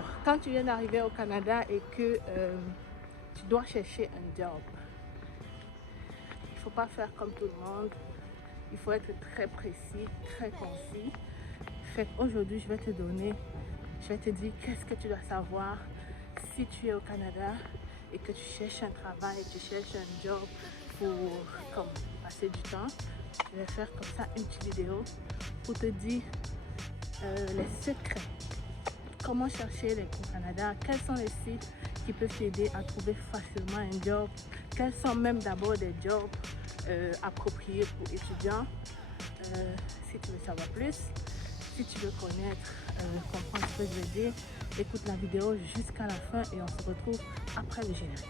Alors, quand tu viens d'arriver au Canada et que tu dois chercher un job, il ne faut pas faire comme tout le monde. Il faut être très précis, très concis. Fait qu'aujourd'hui, je vais te dire qu'est-ce que tu dois savoir si tu es au Canada et que tu cherches un travail, tu cherches un job pour passer du temps. Je vais faire comme ça une petite vidéo pour te dire les secrets. Comment chercher au Canada, quels sont les sites qui peuvent t'aider à trouver facilement un job, quels sont même d'abord des jobs appropriés pour étudiants. Si tu veux savoir plus, si tu veux connaître, comprendre ce que je veux dire, écoute la vidéo jusqu'à la fin et on se retrouve après le générique.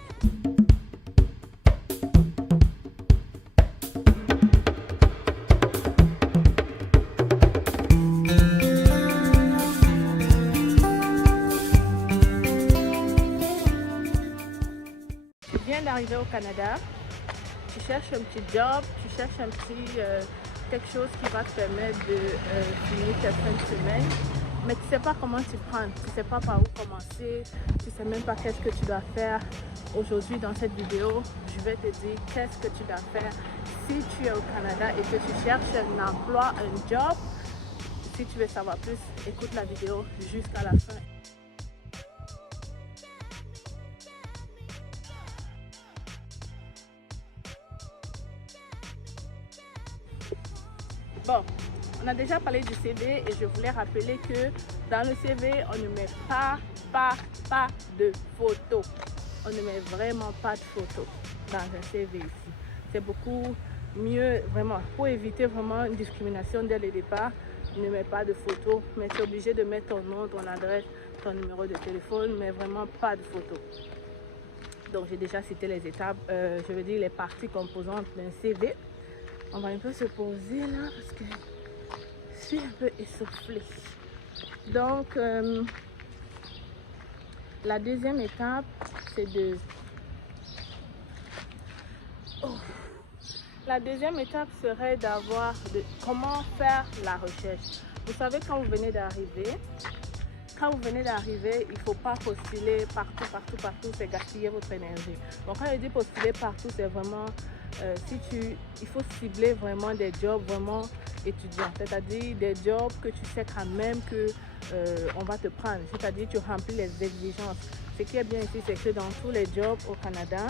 Tu viens d'arriver au Canada, tu cherches un petit job, tu cherches un petit quelque chose qui va te permettre de finir tes fins de semaine, mais tu ne sais pas comment t'y prendre, tu ne sais pas par où commencer, tu ne sais même pas qu'est-ce que tu dois faire. Aujourd'hui dans cette vidéo, je vais te dire qu'est-ce que tu dois faire si tu es au Canada et que tu cherches un emploi, un job. Si tu veux savoir plus, écoute la vidéo jusqu'à la fin. Bon, on a déjà parlé du CV et je voulais rappeler que dans le CV, on ne met pas de photos. On ne met vraiment pas de photos dans un CV ici. C'est beaucoup mieux, vraiment, pour éviter vraiment une discrimination dès le départ. Ne mets pas de photos, mais tu es obligé de mettre ton nom, ton adresse, ton numéro de téléphone, mais vraiment pas de photos. Donc j'ai déjà cité les étapes, je veux dire les parties composantes d'un CV. On va un peu se poser là parce que je suis un peu essoufflée. Donc, la deuxième étape, c'est de... La deuxième étape serait d'avoir comment faire la recherche. Vous savez, quand vous venez d'arriver, il ne faut pas postuler partout, c'est gaspiller votre énergie. Donc quand je dis postuler partout, c'est vraiment, il faut cibler vraiment des jobs vraiment étudiants, c'est-à-dire des jobs que tu sais quand même que on va te prendre, c'est-à-dire tu remplis les exigences. Ce qui est bien ici, c'est que dans tous les jobs au Canada,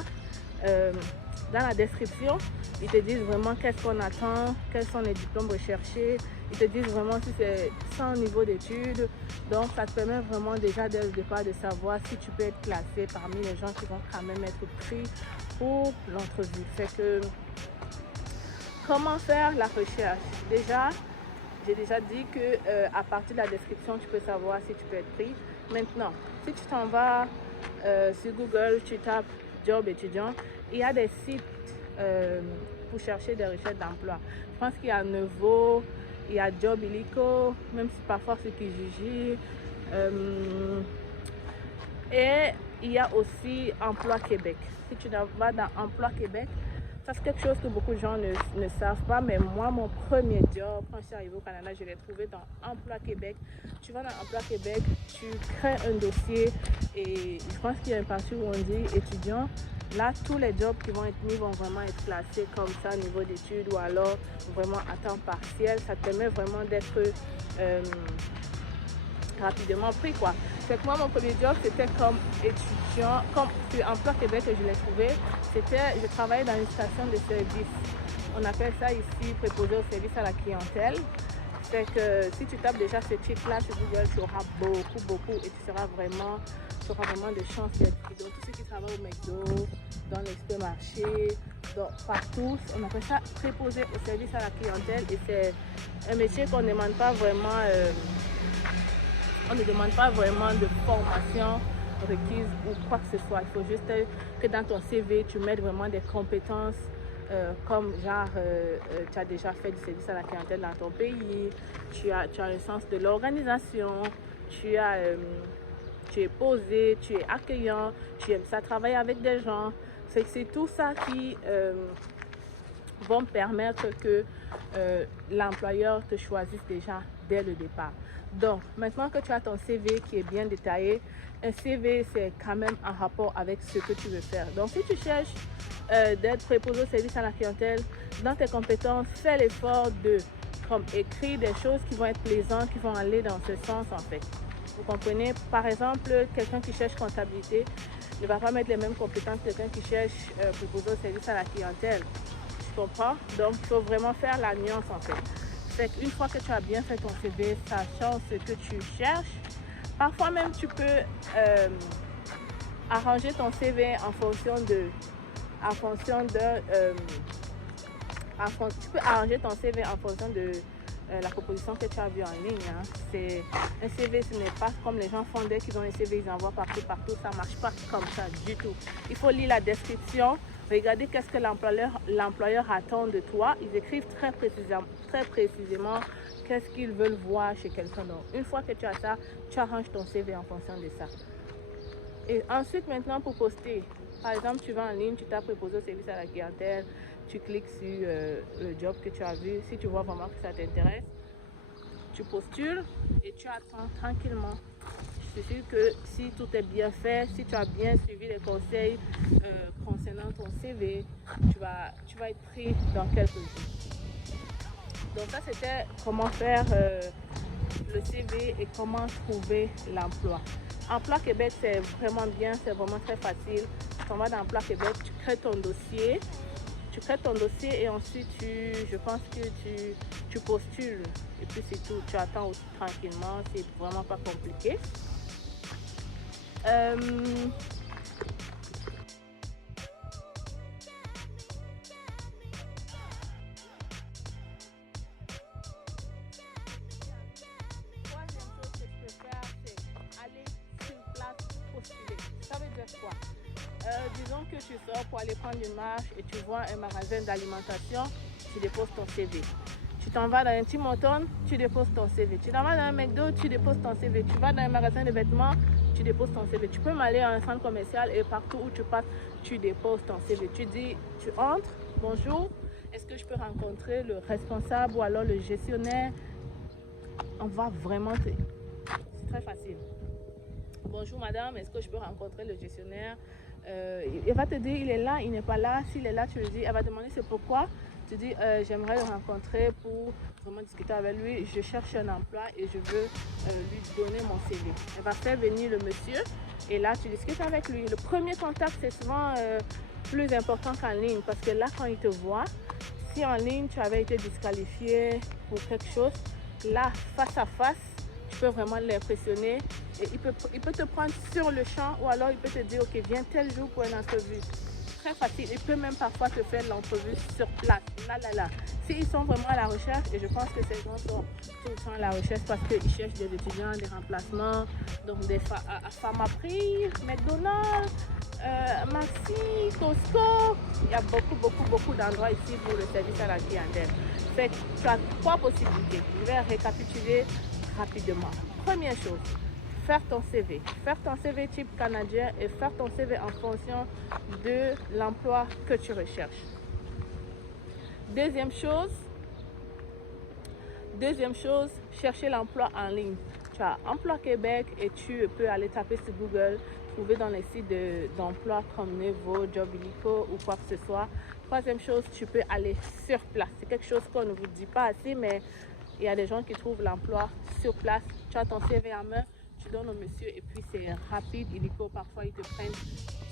dans la description, ils te disent vraiment qu'est-ce qu'on attend, quels sont les diplômes recherchés. Ils te disent vraiment si c'est sans niveau d'études. Donc, ça te permet vraiment déjà dès le départ de savoir si tu peux être classé parmi les gens qui vont quand même être pris pour l'entrevue. C'est que, comment faire la recherche? Déjà, j'ai déjà dit que à partir de la description, tu peux savoir si tu peux être pris. Maintenant, si tu t'en vas sur Google, tu tapes job étudiant, il y a des sites pour chercher des recherches d'emploi. Je pense qu'il y a Nouveau, il y a Job Illico, même si parfois c'est Kijiji. Et il y a aussi Emploi Québec. Si tu vas dans Emploi Québec, ça c'est quelque chose que beaucoup de gens ne savent pas, mais moi, mon premier job, quand je suis arrivée au Canada, je l'ai trouvé dans Emploi Québec. Tu vas dans Emploi Québec, tu crées un dossier et je pense qu'il y a une partie où on dit étudiant. Là, tous les jobs qui vont être mis vont vraiment être classés comme ça, niveau d'études ou alors vraiment à temps partiel. Ça te permet vraiment d'être rapidement pris, quoi. C'est que moi, mon premier job, c'était comme étudiant, comme Emploi Québec que je l'ai trouvé, je travaillais dans une station de service. On appelle ça ici préposé au service à la clientèle. C'est que si tu tapes déjà ce titre-là sur Google, tu auras beaucoup et tu auras vraiment de chance d'être pris. Donc tous ceux qui travaillent au McDo, dans les supermarchés, partout, on appelle ça préposé au service à la clientèle et c'est un métier qu'on ne demande pas vraiment. On ne demande pas vraiment de formation requise ou quoi que ce soit. Il faut juste que dans ton CV, tu mettes vraiment des compétences comme genre, tu as déjà fait du service à la clientèle dans ton pays, tu as un sens de l'organisation, tu es posé, tu es accueillant, tu aimes ça travailler avec des gens. C'est tout ça qui vont permettre que l'employeur te choisisse déjà dès le départ. Donc, maintenant que tu as ton CV qui est bien détaillé, un CV, c'est quand même en rapport avec ce que tu veux faire. Donc, si tu cherches d'être préposé au service à la clientèle, dans tes compétences, fais l'effort de comme écrire des choses qui vont être plaisantes, qui vont aller dans ce sens en fait. Vous comprenez? Par exemple, quelqu'un qui cherche comptabilité ne va pas mettre les mêmes compétences que quelqu'un qui cherche préposé au service à la clientèle. Tu comprends? Donc, il faut vraiment faire la nuance en fait. C'est qu'une fois que tu as bien fait ton CV, sachant ce que tu cherches, parfois même tu peux arranger ton CV en fonction de tu peux arranger ton CV en fonction de la proposition que tu as vue en ligne. Hein. Un CV, ce n'est pas comme les gens font dès qu'ils ont un CV, ils envoient partout. Ça ne marche pas comme ça du tout. Il faut lire la description, regarder qu'est-ce que l'employeur attend de toi. Ils écrivent très précisément qu'est-ce qu'ils veulent voir chez quelqu'un d'autre. Une fois que tu as ça, tu arranges ton CV en fonction de ça. Et ensuite, maintenant, pour poster, par exemple, tu vas en ligne, tu t'as préposé au service à la clientèle, tu cliques sur le job que tu as vu. Si tu vois vraiment que ça t'intéresse, tu postules et tu attends tranquillement. Je suis sûre que si tout est bien fait, si tu as bien suivi les conseils concernant ton CV, tu vas être pris dans quelques jours. Donc ça, c'était comment faire le CV et comment trouver l'emploi. Emploi Québec, c'est vraiment bien, c'est vraiment très facile. Tu t'en vas dans Emploi Québec, tu crées ton dossier. Et ensuite, je pense que tu postules. Et puis c'est tout, tu attends aussi tranquillement, c'est vraiment pas compliqué. Ça veut dire quoi? Disons que tu sors pour aller prendre une marche et tu vois un magasin d'alimentation, tu déposes ton CV. Tu t'en vas dans un Tim Hortons, tu déposes ton CV. Tu t'en vas dans un McDo, tu déposes ton CV. Tu vas dans un magasin de vêtements, tu déposes ton CV. Tu peux m'aller à un centre commercial et partout où tu passes, tu déposes ton CV. Tu dis, tu entres, bonjour, est-ce que je peux rencontrer le responsable ou alors le gestionnaire? On va vraiment c'est très facile. Bonjour madame, est-ce que je peux rencontrer le gestionnaire? Il va te dire il est là, il n'est pas là. S'il est là, tu lui dis, elle va te demander c'est pourquoi. Tu dis j'aimerais le rencontrer pour vraiment discuter avec lui. Je cherche un emploi et je veux lui donner mon CV. Elle va faire venir le monsieur et là tu discutes avec lui. Le premier contact c'est souvent plus important qu'en ligne parce que là quand il te voit, si en ligne tu avais été disqualifié pour quelque chose, là face à face, tu peux vraiment l'impressionner et il peut te prendre sur le champ ou alors il peut te dire ok viens tel jour pour une entrevue. Très facile, il peut même parfois te faire l'entrevue sur place. Là. S'ils sont vraiment à la recherche, et je pense que ces gens sont tout le temps à la recherche parce qu'ils cherchent des étudiants, des remplacements, donc des Pharmaprix, McDonald's, Maxi, Costco. Il y a beaucoup d'endroits ici pour le service à la clientèle. Tu as trois possibilités. Je vais récapituler rapidement. Première chose, faire ton CV. Faire ton CV type canadien et faire ton CV en fonction de l'emploi que tu recherches. Deuxième chose, chercher l'emploi en ligne. Tu as Emploi Québec et tu peux aller taper sur Google, trouver dans les sites d'emploi comme Nevo, Job Illico ou quoi que ce soit. Troisième chose, tu peux aller sur place. C'est quelque chose qu'on ne vous dit pas assez, mais il y a des gens qui trouvent l'emploi sur place. Tu as ton CV en main, tu donnes au monsieur et puis c'est rapide, illico. Parfois, ils te prennent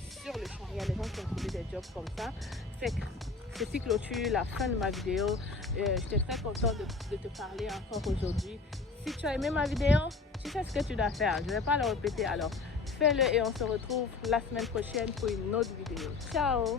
sur le champ. Il y a des gens qui ont trouvé des jobs comme ça. Ceci clôture la fin de ma vidéo. J'étais très contente de te parler encore aujourd'hui. Si tu as aimé ma vidéo, tu sais ce que tu dois faire. Je ne vais pas le répéter alors. Fais-le et on se retrouve la semaine prochaine pour une autre vidéo. Ciao!